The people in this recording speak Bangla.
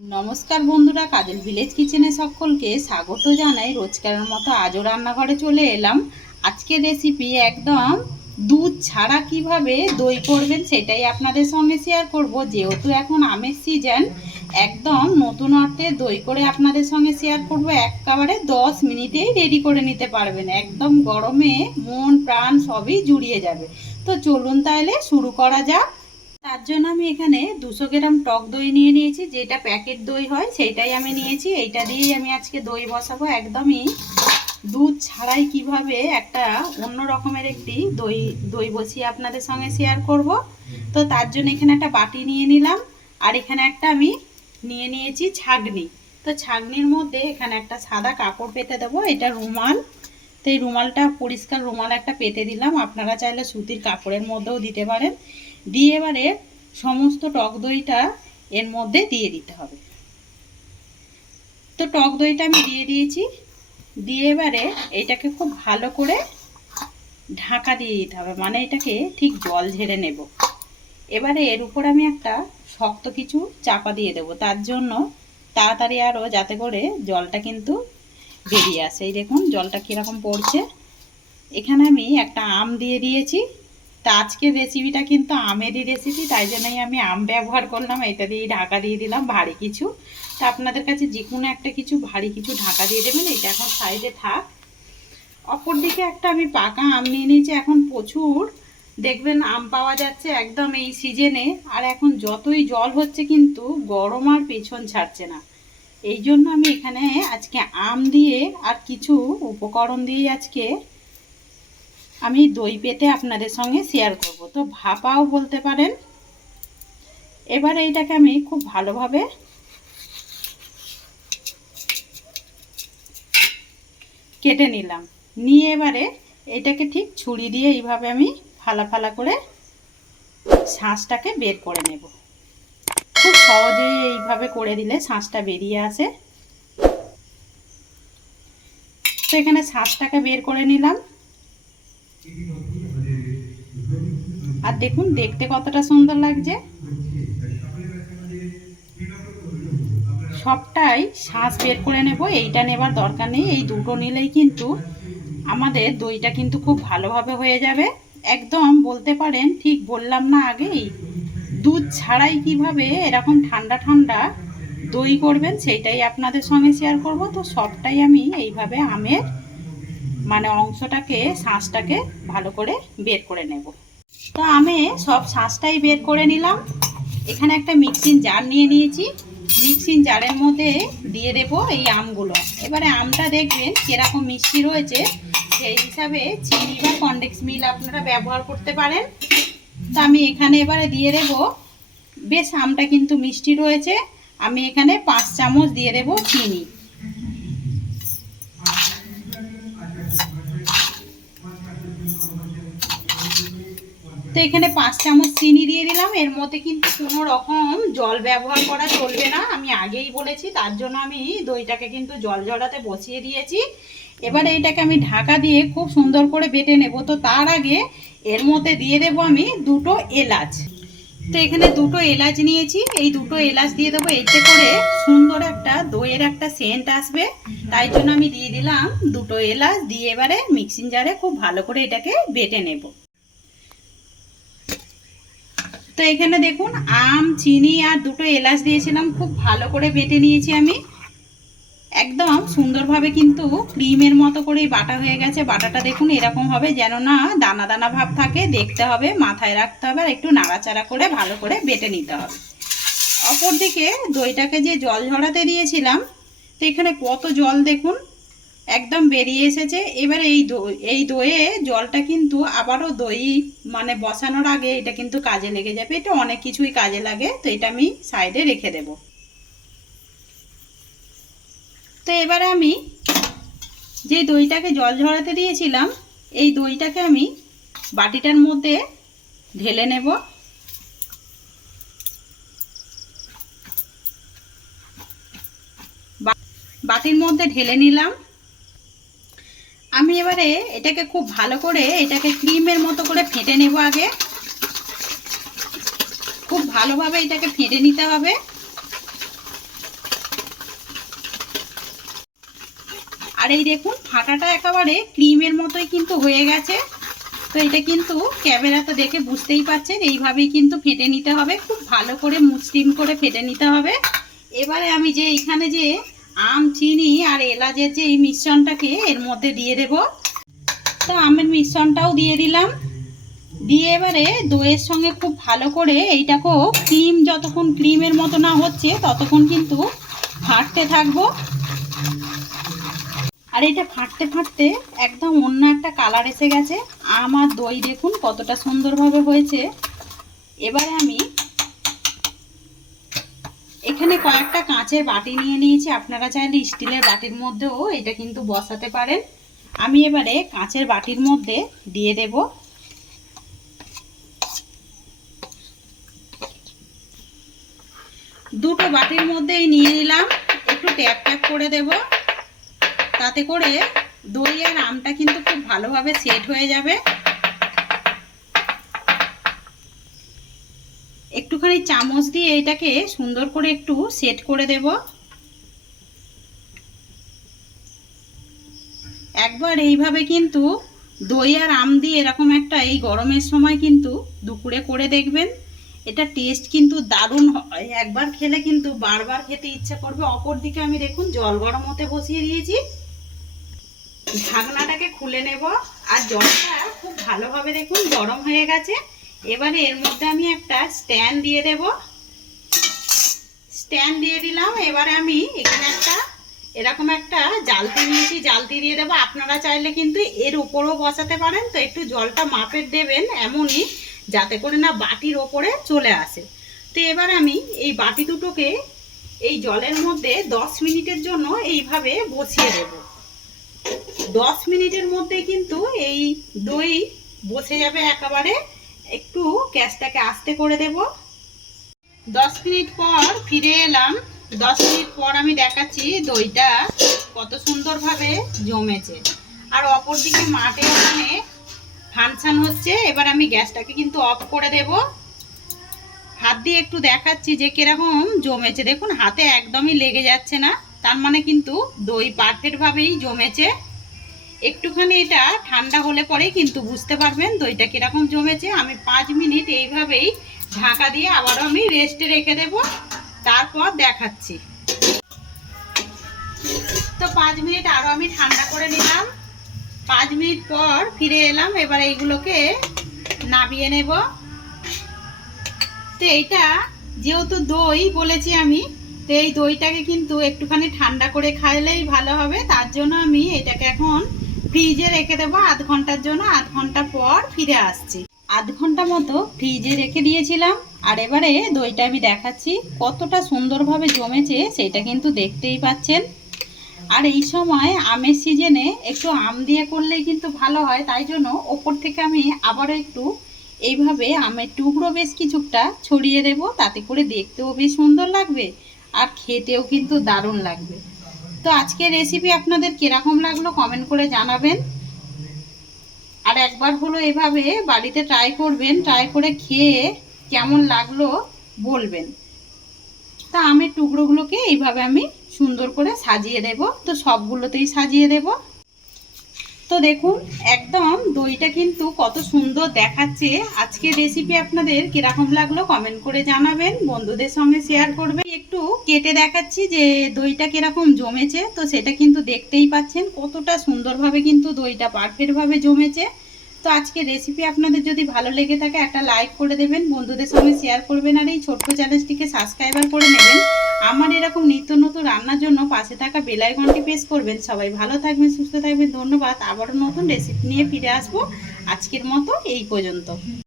নমস্কার বন্ধুরা, কাজল ভিলেজ কিচেনে সকলকে স্বাগত জানাই। রোজকারের মতো আজও রান্নাঘরে চলে এলাম। আজকের রেসিপি একদম দুধ ছাড়া কীভাবে দই করবেন সেটাই আপনাদের সঙ্গে শেয়ার করব। যেহেতু এখন আমের সিজন একদম নতুন অর্থে দই করে আপনাদের সঙ্গে শেয়ার করব। একেবারে দশ মিনিটেই রেডি করে নিতে পারবেন। একদম গরমে মন প্রাণ সবই জুড়িয়ে যাবে। তো চলুন তাহলে শুরু করা যাক। তার জন্য আমি এখানে দুশো গ্রাম টক দই নিয়ে নিয়েছি, যেটা প্যাকেট দই হয়, সেইটাই আমি নিয়েছি। এইটা দিয়েই আমি আজকে দই বসাবো। একদমই দুধ ছাড়াই কীভাবে একটা অন্য রকমের একটি দই দই বসিয়ে আপনাদের সঙ্গে শেয়ার করব। তো তার জন্য এখানে একটা বাটি নিয়ে নিলাম, আর এখানে একটা আমি নিয়ে নিয়েছি ছাগনি। তো ছাগনির মধ্যে এখানে একটা সাদা কাপড় পেতে দেবো, এটা রুমাল। তো এই রুমালটা, পরিষ্কার রুমাল একটা পেতে দিলাম। আপনারা চাইলে সুতির কাপড়ের মধ্যেও দিতে পারেন। দিয়ে এবারে সমস্ত টক দইটা এর মধ্যে দিয়ে দিতে হবে। তো টক দইটা আমি দিয়ে দিয়েছি। দিয়ে এবারে এটাকে খুব ভালো করে ঢাকা দিয়ে দিতে হবে মানে এটাকে ঠিক জল ঝেড়ে নেব। এবারে এর উপর আমি একটা শক্ত কিছু চাপা দিয়ে দেবো, তার জন্য তাড়াতাড়ি আরও যাতে করে জলটা কিন্তু বেরিয়ে আসে। এই দেখুন, জলটা কীরকম পড়ছে। এখানে আমি একটা আম দিয়ে দিয়েছি। তা আজকের রেসিপিটা কিন্তু আমেরই রেসিপি তাই জন্যই আমি আম ব্যবহার করলাম, এটা দিয়ে ঢাকা দিয়ে দিলাম ভারী কিছু। তা আপনাদের কাছে যে কোনো একটা কিছু ভারী কিছু ঢাকা দিয়ে দেবেন, এটা এখন সাইডে থাক। অপর দিকে একটা আমি পাকা আম নিয়ে নিয়েছি, এখন প্রচুর। দেখবেন আম পাওয়া যাচ্ছে একদম এই সিজনে আর এখন যতই জল হচ্ছে কিন্তু গরম আর পেছন ছাড়ছে না। এই জন্য আমি এখানে আজকে আম দিয়ে আর কিছু উপকরণ দিয়ে আজকে আমি দই পেতে আপনাদের সঙ্গে শেয়ার করব। তো ভাপাও বলতে পারেন। এবার এইটাকে আমি খুব ভালোভাবে কেটে নিলাম। নিয়ে এবারে এটাকে ঠিক ছুরি দিয়ে এইভাবে আমি ফালা ফালা করে শাঁসটাকে বের করে নেব। খুব সহজেই এইভাবে করে দিলে শাঁসটা বেরিয়ে আসে। তো এখানে শাঁসটাকে বের করে নিলাম। আর দেখুন, দেখতে কতটা সুন্দর লাগছে। সবটাই শ্বাস বের করে নেব, এইটা নেবার দরকার নেই। এই দুটো নিলেই কিন্তু আমাদের দইটা কিন্তু খুব ভালোভাবে হয়ে যাবে। একদম বলতে পারেন, ঠিক বললাম না আগেই, দুধ ছাড়াই কীভাবে এরকম ঠান্ডা ঠান্ডা দই করবেন, সেইটাই আপনাদের সঙ্গে শেয়ার করব। তো সবটাই আমি এইভাবে আমের মানে অংশটাকে শাঁসটাকে ভালো করে বের করে নেব। তো আমি সব শাঁসটাই বের করে নিলাম। এখানে একটা মিক্সিং জার নিয়ে নিয়েছি। মিক্সিং জারের মধ্যে দিয়ে দেব এই আমগুলো। এবারে আমটা দেখবেন কীরকম মিষ্টি রয়েছে। সেই হিসাবে চিনি বা কন্ডেক্স মিল আপনারা ব্যবহার করতে পারেন। তো আমি এখানে এবারে দিয়ে দেব। বেশ আমটা কিন্তু মিষ্টি রয়েছে। আমি এখানে পাঁচ চামচ দিয়ে দেব চিনি। তো এখানে পাঁচ চামচ চিনি দিয়ে দিলাম। এর মধ্যে কিন্তু কোনো রকম জল ব্যবহার করা চলবে না। আমি আগেই বলেছি, তার জন্য আমি দইটাকে কিন্তু জল জড়াতে বসিয়ে দিয়েছি। এবারে এটাকে আমি ঢাকা দিয়ে খুব সুন্দর করে বেটে নেব। তো তার আগে এর মধ্যে দিয়ে দেব আমি দুটো এলাচ। তো এখানে দুটো এলাচ নিয়েছি। এই দুটো এলাচ দিয়ে দেবো। এতে করে সুন্দর একটা দইয়ের একটা সেন্ট আসবে। তাই জন্য আমি দিয়ে দিলাম দুটো এলাচ। দিয়ে এবারে মিক্সিং জারে খুব ভালো করে এটাকে বেটে নেব। তো এখানে দেখুন, আম, চিনি আর দুটো এলাচ দিয়েছিলাম, খুব ভালো করে বেটে নিয়েছি আমি। একদম সুন্দরভাবে কিন্তু ক্রিমের মতো করেই বাটা হয়ে গেছে। বাটাটা দেখুন এরকম হবে যেন না দানা দানা ভাব থাকে। দেখতে হবে, মাথায় রাখতে হবে আর একটু নাড়াচাড়া করে ভালো করে বেটে নিতে হবে। অপরদিকে দইটাকে যে জল ঝরাতে দিয়েছিলাম, তো এখানে কত জল দেখুন একদম বেরিয়ে এসেছে। এবারে এই এই দইয়ে জলটা কিন্তু আবারও দই মানে বসানোর আগে এটা কিন্তু কাজে লেগে যাবে। এটা অনেক কিছুই কাজে লাগে, তো এটা আমি সাইডে রেখে দেব। তো এবারে আমি যে দইটাকে জল ঝরাতে দিয়েছিলাম, এই দইটাকে আমি বাটিটার মধ্যে ঢেলে নেব। বাটির মধ্যে ঢেলে নিলাম। এবারে এটাকে খুব ভালো করে এটাকে ক্রিমের মতো করে ফেটে নেব আগে। খুব ভালোভাবে এটাকে ফেটে নিতে হবে। আর এই দেখুন, ফাটাটা একেবারে ক্রিমের মতোই কিন্তু হয়ে গেছে। তো এটা কিন্তু ক্যামেরা তো দেখে বুঝতেই পারছেন এইভাবেই কিন্তু ফেটে নিতে হবে। খুব ভালো করে মুসলিম করে ফেটে নিতে হবে। এবারে আমি যে এখানে যে আম, চিনি আর এলাচের যে এই মিশ্রণটাকে এর মধ্যে দিয়ে দেব। তো আমের মিশ্রণটাও দিয়ে দিলাম। দিয়ে এবারে দইয়ের সঙ্গে খুব ভালো করে এইটাকেও ক্রিম, যতক্ষণ ক্রিমের মতো না হচ্ছে, ততক্ষণ কিন্তু ফাটতে থাকব। আর এটা ফাটতে ফাটতে একদম অন্য একটা কালার এসে গেছে। আমার দই দেখুন কতটা সুন্দরভাবে হয়েছে। এবারে আমি এখানে কয়েকটা কাঁচের বাটি নিয়ে নিয়েছি, আপনারা চাইলে স্টিলের বাটির মধ্যেও এটা কিন্তু বসাতে পারেন। আমি এবারে কাঁচের বাটির মধ্যে দিয়ে দেব। দুটো বাটির মধ্যেই নিয়ে নিলাম, একটু ট্যাপ ট্যাপ করে দেব। তাতে করে দই আর আমটা কিন্তু খুব ভালোভাবে সেট হয়ে যাবে। একটুখানি চামচ দিয়ে এটাকে সুন্দর করে একটু সেট করে দেব। একবার এইভাবে কিন্তু দই আর আম দিয়ে এরকম একটা এই গরমের সময় কিন্তু দুপুরে করে দেখবেন। এটা টেস্ট কিন্তু দারুণ হয়। একবার খেলে কিন্তু বারবার খেতে ইচ্ছা করবে। অপর দিকে আমি দেখুন জল গরম হতে বসিয়ে দিয়েছি। ঢাকনাটাকে খুলে নেব। আর জলটা খুব ভালোভাবে দেখুন গরম হয়ে গেছে। এবারে এর মধ্যে আমি একটা স্ট্যান্ড দিয়ে দেব। স্ট্যান্ড দিয়ে দিলাম, এবারে আমি এখানে একটা এরকম একটা জালতি নিয়েছি, জালতি দিয়ে দেবো। আপনারা চাইলে কিন্তু এর উপরেও বসাতে পারেন, তো একটু জলটা মাপের দেবেন এমনই, যাতে করে না বাটির ওপরে চলে আসে। তো এবার আমি এই বাটি দুটোকে এই জলের মধ্যে দশ মিনিটের জন্য এইভাবে বসিয়ে দেব। দশ মিনিটের মধ্যে কিন্তু এই দই বসে যাবে একেবারে একটু গ্যাসটাকে আস্তে করে দেব। দশ মিনিট পর ফিরে এলাম। দশ মিনিট পর আমি দেখাচ্ছি দইটা কত সুন্দরভাবে জমেছে। আর অপর দিকে মাঠে ওখানে ফানসান হচ্ছে। এবার আমি গ্যাসটাকে কিন্তু অফ করে দেব। হাত দিয়ে একটু দেখাচ্ছি যে কীরকম জমেছে। দেখুন, হাতে একদমই লেগে যাচ্ছে না। তার মানে কিন্তু দই পারফেক্টভাবেই জমেছে। একটুখানি এটা ঠান্ডা হলে পরে কিন্তু বুঝতে পারবেন দইটা কীরকম জমেছে। আমি পাঁচ মিনিট এইভাবেই ঢাকা দিয়ে আবারও আমি রেস্টে রেখে দেব। তারপর দেখাচ্ছি। তো পাঁচ মিনিট আরও আমি ঠান্ডা করে নিলাম। পাঁচ মিনিট পর ফিরে এলাম, এবার এইগুলোকে নাবিয়ে নেব। তো এইটা যেহেতু দই বলেছি আমি, তো এই দইটাকে কিন্তু একটুখানি ঠান্ডা করে খাইলেই ভালো হবে। তার জন্য আমি এটাকে এখন ফ্রিজে রেখে দেবো আধ ঘণ্টার জন্য, আধ ঘণ্টা পর ফিরে আসছি। আধ ঘণ্টা মতো ফ্রিজে রেখে দিয়েছিলাম। আর এবারে দইটা আমি দেখাচ্ছি, কতটা সুন্দরভাবে জমেছে সেটা কিন্তু দেখতেই পাচ্ছেন। আর এই সময় আমের সিজনে একটু আম দিয়ে করলেই কিন্তু ভালো হয়, তাই জন্য ওপর থেকে আমি আবারও একটু এইভাবে আমের টুকরো বেশ কিছুটা ছড়িয়ে দেব, তাতে করে দেখতেও বেশ সুন্দর লাগবে আর খেতেও কিন্তু দারুণ লাগবে। তো আজকের রেসিপি আপনাদের কীরকম লাগল কমেন্ট করে জানাবেন। আর একবার হলো এভাবে বাড়িতে ট্রাই করবেন ট্রাই করে খেয়ে কেমন লাগল বলবেন। তা আমের টুকরোগুলোকে এইভাবে আমি সুন্দর করে সাজিয়ে দেব। তো সবগুলোতেই সাজিয়ে দেব। তো দেখুন, একদম দইটা কিন্তু কত সুন্দর দেখাচ্ছে। আজকের রেসিপি আপনাদের কীরকম লাগল কমেন্ট করে জানাবেন, বন্ধুদের সঙ্গে শেয়ার করবেন। একটু কেটে দেখাচ্ছি যে দইটা কীরকম জমেছে, তো সেটা কিন্তু দেখতেই পাচ্ছেন কতটা সুন্দরভাবে কিন্তু দইটা পারফেক্টভাবে জমেছে। তো আজকে রেসিপি আপনাদের যদি ভালো লেগে থাকে, একটা লাইক করে দেবেন, বন্ধুদের সঙ্গে শেয়ার করবেন, আর এই ছোট্ট চ্যানেলটিকে সাবস্ক্রাইবার করে নেবেন। আমার এরকম নিত্য নতুন রান্নার জন্য পাশে থাকা বেলাইকনটি প্রেস করবেন। সবাই ভালো থাকবেন, সুস্থ থাকবেন, ধন্যবাদ। আবারও নতুন রেসিপি নিয়ে ফিরে আসব। আজকের মতো এই পর্যন্ত।